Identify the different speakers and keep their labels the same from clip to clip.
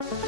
Speaker 1: you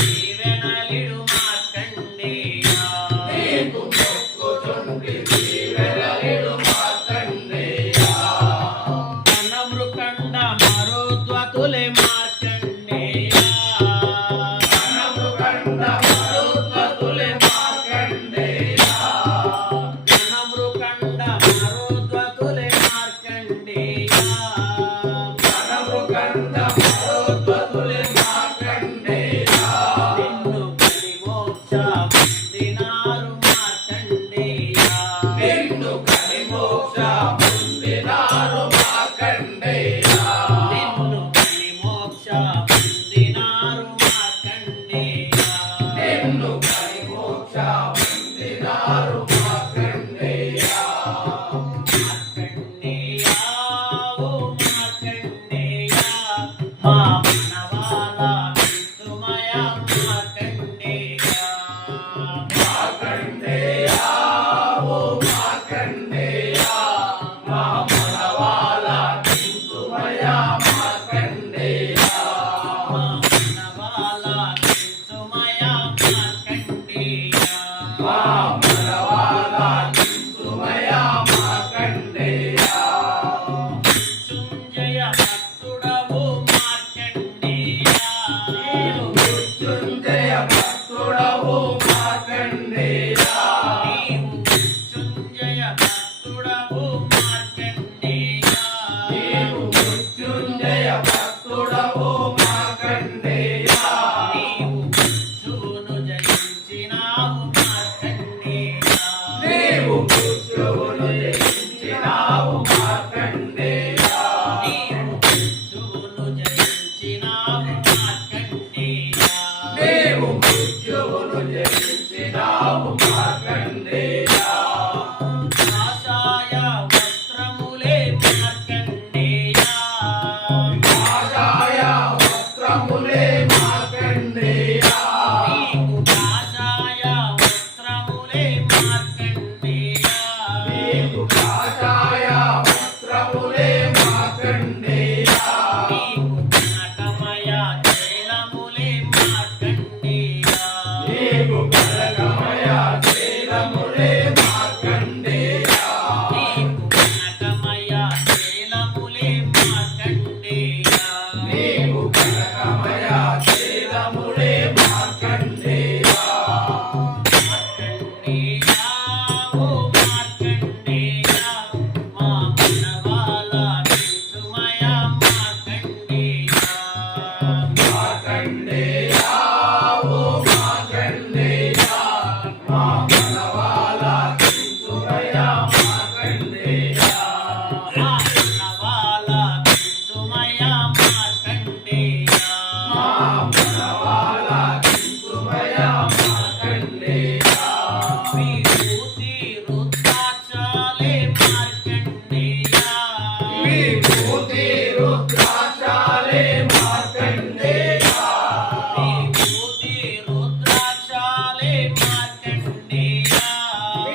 Speaker 1: Even bye. Wow.